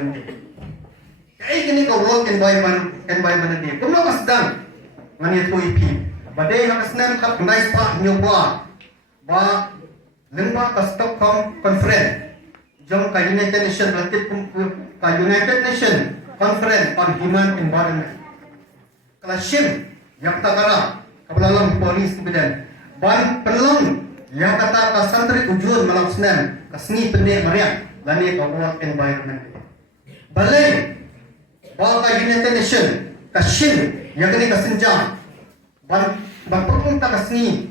environment day. Kaya kini ka work environment day. Kung nakas dan, ngani ito ipi. Badai nakasnan kap nice pa nyo ba lemba ka Stockholm Conference. Jom ka United Nations relatif ka United Nations Conference on Human Environment. Kalasim yang takara kabelalang polis kemudian ban pelong yang kata ka santri ujuan malam senan kasni pendek mariak lani ka work environment. Balai bawa ka United Nations kasim yang kini kasenjang ban perlu tak kasni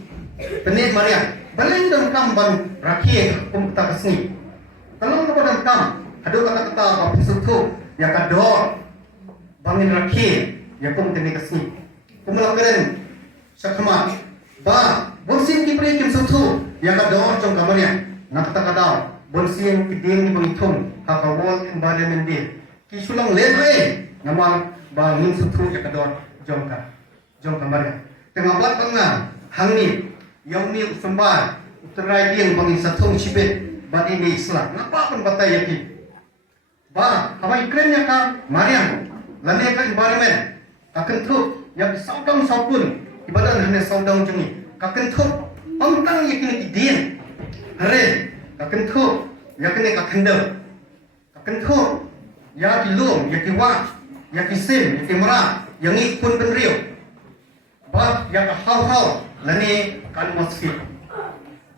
pendek mariak. Balai dan kam ban rakyat kum tak kasni. Kalau kita dan kam ada kata-kata apa suatu yang kador bangin rakyat yang kum kini kasni. Kumulakiran sakhamat ba bonsin ki pre kim suatu yang kador jong kamarnya nak kata-kata bonsin ki ding ni bangithong ka world environment day ki sulang lewe namal ba ning suatu yang kador jong kamarnya tengah belat bangna hangni yang ni sembar uterai ding bangin satong sibet bani ni Islam ngapa pun batai yaki ba hawai krennya ka mariam lane ka environment akan tu yang saudang saupun ibadah hanya saudang jengi kaken tu pangtang yakini kidin hare kaken tu yakini kakendel kaken tu ya kilum ya kiwa ya kisim ya kimra yang ikun penriu ba ya hau lani kan masjid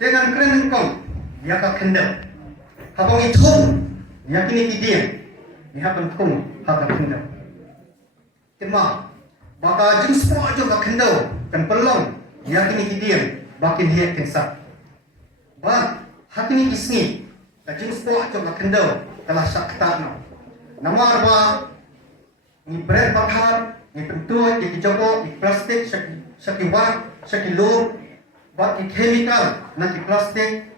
dengan keren engkau ya kakendel habang itung yakini kidin ya pentung kakendel kema baka jeng semua aja ka kendau kan pelong yakini kidien bakin hiat kensa ba hakini isni ka jeng semua aja ka kendau kalah sakta no namar ba ni bread bakar ni pentuai di joko di plastik saki lo ba ki chemical na ki plastik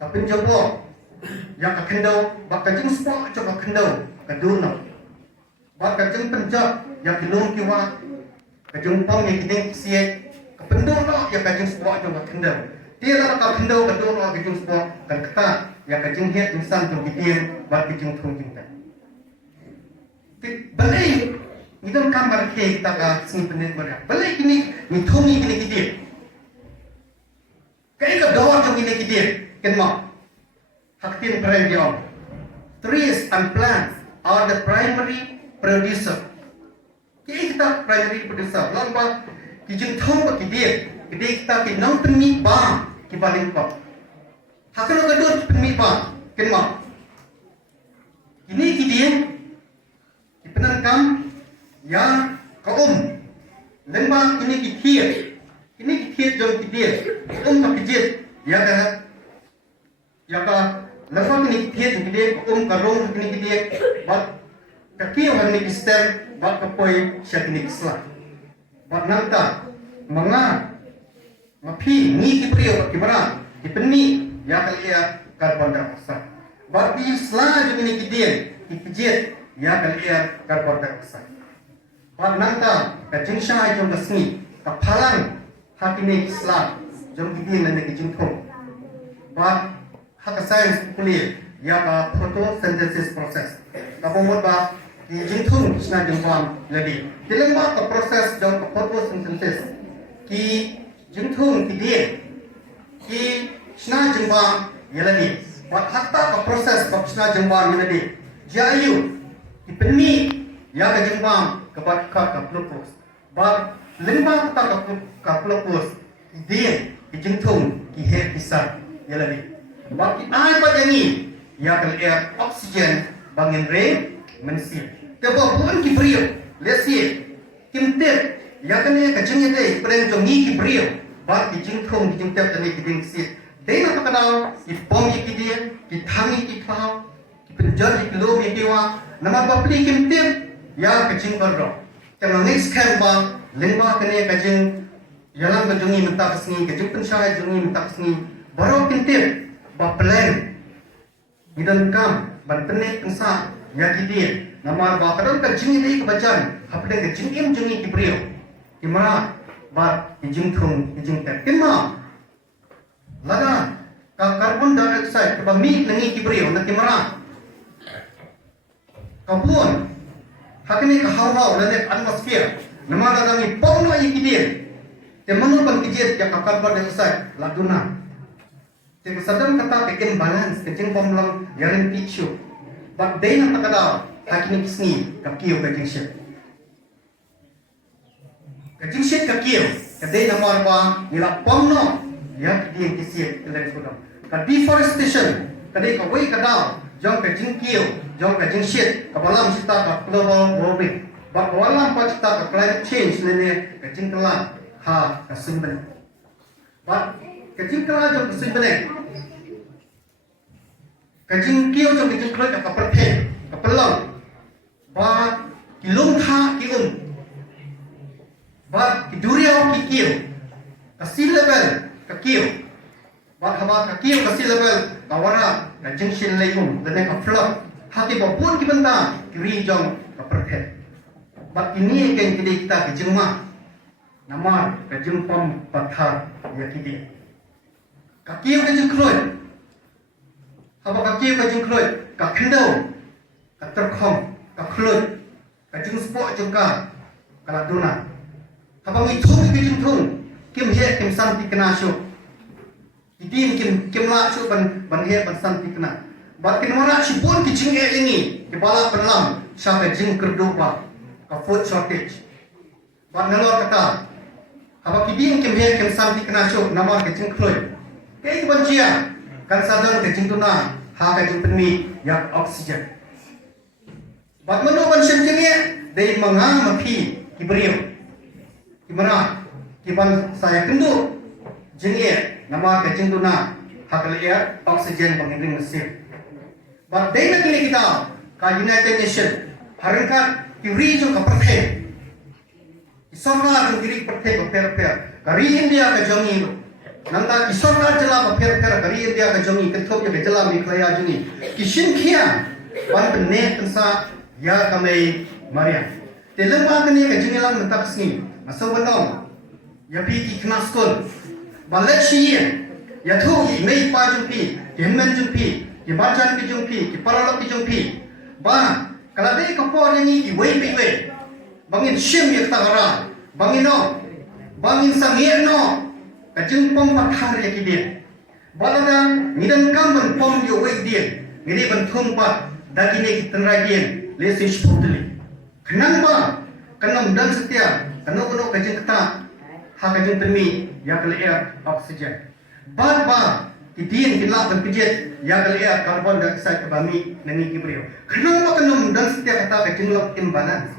ka penjoko yang ka kendau baka jeng semua aja ka kendau ka duno ba ka jeng penjak yang kilung kiwa kajumpang yang kita siap kependor no yang kajung sebuah jom kendal dia lah kau kendal kendor no kajung sebuah kan kata yang kajung hiat insan jom kitin buat kajung thung kita balai itu kamar kita ka sini pendek mereka balai ini thungi kini kitin kayak kedua jom kini kitin kenma haktin peran dia trees and plants are the primary producer. Kita primary producer, lomba kijin thong ba kidir, kita ki nang penmi ba ki paling pa. Hakano kadot penmi ba, kenma. Ini kidir, ki penangkam ya kaum. Lomba ini kidir jom kidir, ba kijit ya ka lomba ini kidir karong ini kidir ba kaki orang ni kister bak kapoi syaknik Islam. Bak nanta mga mapi ni kiprio bak kibara dipeni ya kalia karbon dioksida. Bak di Islam juga ni kidien ikjet ya kalia karbon dioksida. Bak nanta kajing syai jom kasni kapalang hakini Islam jom kidien nanda kijingkong. Bak hak sains kuliah ya ka photosynthesis process. Kapomot ba ki jingthung sna jingwam ladi dilema ka proses jong ka photosynthesis ki jingthung ki dia ki sna jingwam yalani wa hatta ka proses ka sna jingwam yalani jayu ki penmi ya ka jingwam ka bat ka glucose ba lemba ka glucose ki dia ki jingthung ki he pisah yalani ba ki ai pa jangi ya ka air oxygen bangin re manusia. Kebo bukan kibrio, lesi kimter, ya kan ya kacangnya deh, pernah jongi kibrio, bak kijing thong kijing tep tani kijing sit. Deh nak kenal, kipom kidia, kitangi kikau, kipenjar kilo kiwa, nama bapli kimter, ya kacang korro. Kalau next time bang, lengba kan ya kacang, jalan kejongi mentak sini, kacang pensai jongi mentak sini, baru kimter, baplen, hidan kam, bantene pensa. Ya kidir, nama bakaran kacing ini kebacan, apa dengan kacing im jungi kibrio, kimara, bar kijing thung kijing tep, kimma, laga, ka carbon dioxide, keba mi lengi kibrio, nak kimara, Kabuan, hakini kahau-hau dan atmosfer. Nama kami pom no ikidir. Temanu bang kijet ya kakar pada usai laduna. Jadi sedang kata bikin balance, kecing pom lang yarin picu. But day na takada hakini kisni kakiyo kecing shit. Kecing shit kakiyo. Kadai na marwa nila pom no ya kidiyan kisiyek ilan kodam. Ka deforestation kadai ka way kadaw jong kecing kiyo jong kecing shit kabalam sita ka global warming. But walang pa kita ka climate change nene kecing kala ha kasimben. But kecing kala jong kasimben. Kecing kiyo jong kecing kala ka perpen ka pelang. Ba kilung tha kium. Ba kiduriaw kikiyo. Ka sea level ka kiyo. Ba haba ka kiyo ka sea level ka wara kecing shin layung nene ka flood. Hati ba pun kibenta kiri jong ka perpen. But ini kan kita kejeng mah, nama kejeng pom pathar ya kidi. Kaki kejeng kroy, apa kaki kejeng kroy, kakendau, katerkom, kaklut, kejeng sport juga, kaladuna. Apa ngitung kejeng tung, kim he kim santi kena syuk, idim kim la syuk ban he ban santi kena. But kenapa si pun kejeng ini, kepala penelam, siapa kejeng kerdupa. Food shortage. Buat ngelor kata, apa kidi yang kemher kem santi kena syuk nama kecing kloy. Kaya itu bancia, kan sadar kecing tuna, ha kecing penmi yak oksigen. Buat menu bancia kini, dari mengang mapi kiberiu, kibera, kiban saya kendu, jengi nama kecing tuna, ha kaliya oksigen penghiring Mesir. Buat dari kini kita, ka United Nations, harangkan kiri jo kaperthe isora jo kiri perthe ko per kari India ka jongi nanta isora jala ko per kari India ka jongi kethop ye jala mi klaya jongi kishin khia ban ne tansa ya kamai maria telamba kani ka jongi lang taksni aso banong ya pi ki knaskol balet shi ya thu yi nei pa jumpi yemen jumpi ye bajan ki jumpi ki paralok ki jumpi ba kalau dia kapor ini iway piway, bangin shim yang tagara, bangin no, bangin sangir no, kacung pom pathar ya kidir. Baladang nidan kamban pom yo way dia, ngiri bantum pat dagine kitenrai dia, lesin spotli. Kenapa? Kenam dan setia, kanu kacung kata, ha kacung temi ya kelir oksigen. Ba Kidian kinlak dan pijet ya kaliya karbon dioksida ke bumi nangi kibrio. Kenapa kenum dan setiap kata kecilok imbalance.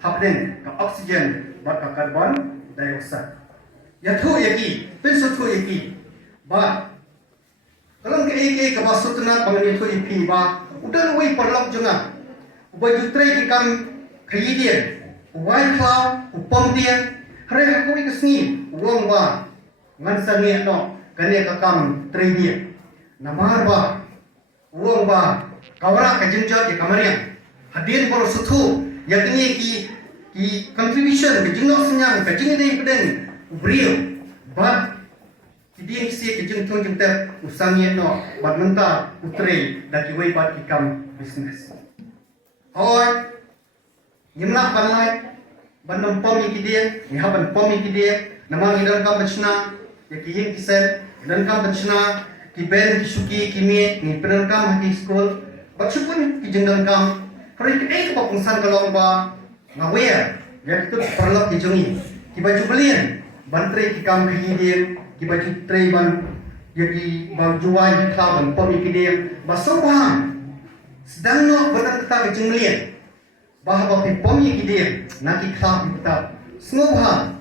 Hapden ke oksigen buat ke karbon dioksida. Ya tu yaki, pensu tu yaki. Ba kalau ke eke ke basutna pangani tu ipi ba udah wei perlok junga. Ubai jutre ikam kaidian. Ubai cloud upom dia. Hari aku ikasni uang ba ngan sangi no. Kani kakam traidia, namar ba, uang ba, kawara kajengjat ke kamarian, hadir baru sutu, yakni ki contribution kajengok senyang kajeng ini peden ubrio, bat kidi kisi kajeng tong jengter usangi no, bat menta utre daki wei bat ikam business. Hoi, nyemnak banlai, bandam pom ikidia, nyaban pom ikidia, namang idal kam bacna, yakiyin kisen. Dan kam bencana ki ben ki suki ki mi ni pen kam hati school bachupun ki jengdan kam hari ke ba pungsan kalong ba ngawea ya itu perlu ki jongi ki baju belian bantre ki kam ki dia ki baju tre ban ya ki bang juai ki kam pom ki dia basawah sedang no betan kita ki jenglian bahwa pi pom ki dia naki kam kita semua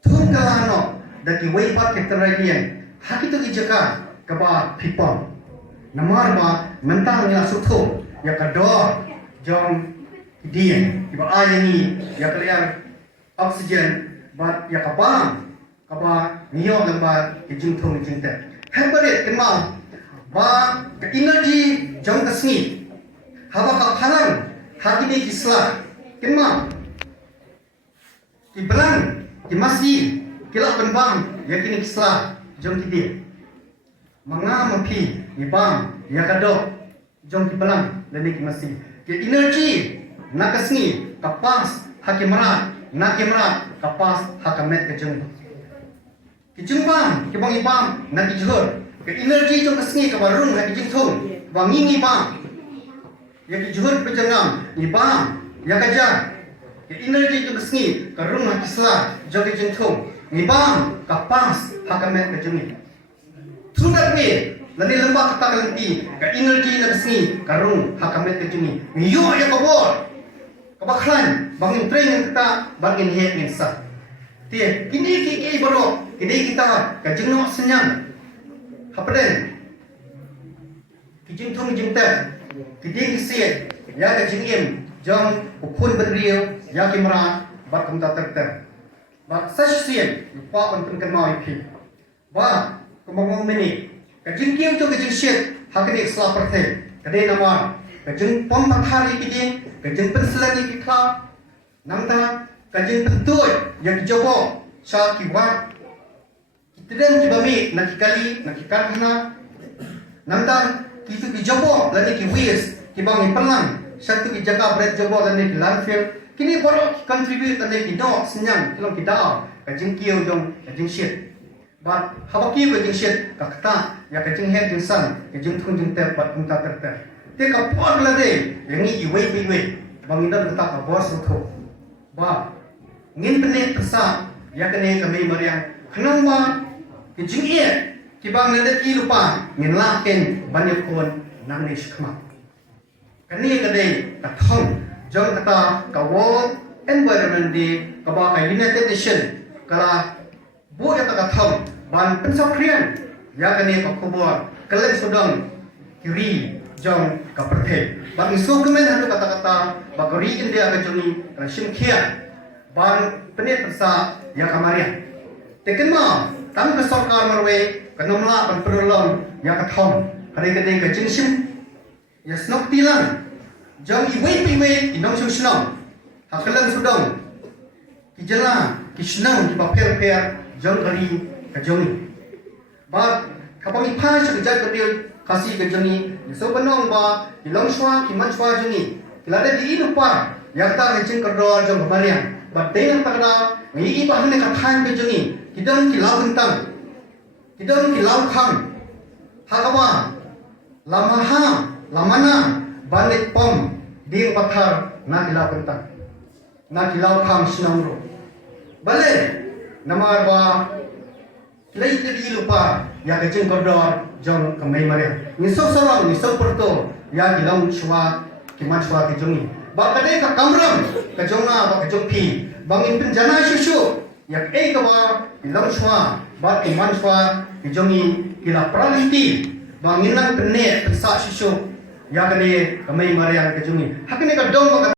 tunggalano daki weipat keteraian haki tu ijaka kaba pipon namar ba mentang ya sutu ya kador jong dien kiba ayani ya kaliar oksigen ba ya kabang kaba niyo lembar kijuntung jinta hebare kemau ba ke energy jong kasni haba ka phalang haki ni kisla kemau kibran kimasi kilak benbang yakini kislah jom kidi manga mapi ibang yakado jom kibalang lani kimasi ke energy nakasni kapas hakimrat nakimrat kapas hakamet kejung kijungbam kibang ibam nakijhur ke energy jong kasni kabarung nakijingthung bang ngi bam ya kijhur pejangam ibam ya kajar ke energy jong kasni karung nakisla jogi jingthung ibam kapas hakamet kejung sudah be lani lembah kata kalenti ka energy na kasni karung hakamet kejung yo ya kabor kabaklan bangin train kita bangin he minsa tie kini ki baro kini kita ka jengno senyang hapren kijing thong jing ta kidi kisie ya ka jingim jong ukun benriu ya kimra bat kum ta ter bat sasien pa on pen kan mau pi ba kumong mini ka jingkiu to ka jingshit hakni isla parthe kade namar ka jing pom pathari kidi ka jing penselani kikha namta ka jing pentoy ya kijobo sa kiwa kitren kibami nakikali nakikarhana namta kitu kijobo lani kiwis kibang ipelang satu kijaga berat jobo lani kilanfil kini borok contribute lani kido senyang kilong kidao ka jing kiu jong ka jing shit but habaki ka jing shit ka kata ya ka jing head jing san ka jing thung jing te bat kumta ter te ka por la de yang ni iwe iwe bangidan kata ka bos utho ba ngin pene tersa ya kene kami mariang khnang ma ki jing ye ki bang le ki lupa ngin la ken banyak kon nang ni shkma kani ka de ka thong jong kata ka world environment day ka ba ka united nation kala bu ya ka thong ban pensokrian ya kane ka khobor kalen sudang kiri jong ka perthe bang isu kemen hanu kata-kata bagori india ka joni kana shimkhia ban pene persa ya kamaria teken ma tam ka sarkar marwe kanomla ban perolong ya ka thong kare kane ka jinsim ya snok tilan jong iwe piwe inong shushnong hakalan sudang kijela kishnang ki ba per jong kari kajoni ba kapang ipa sa kajat kadil kasi kajoni so banong ba ilong shwa kiman shwa joni kilada di inupa yakta kajing kador jong kamarian ba dayang takda ngi iba hane kathan kajoni kidon kilaw bentang kidon kilaw kham hakawa lamaha lamana balik pom di pathar na kilaw bentang na kilaw kham sinamro bale namar ba lay tadi lupa ya kecing kodor jong kamay maria ni sok sarang ni sok porto ya gilang shwa kiman shwa kejungi ba kade ka kamram kejonga ba kejong pi bangin penjana shushu ya ka ba gilang shwa ba kiman shwa kejongi kila praliti bangin lang penne pensa shushu ya kade kamay maria kejungi hakene ka dong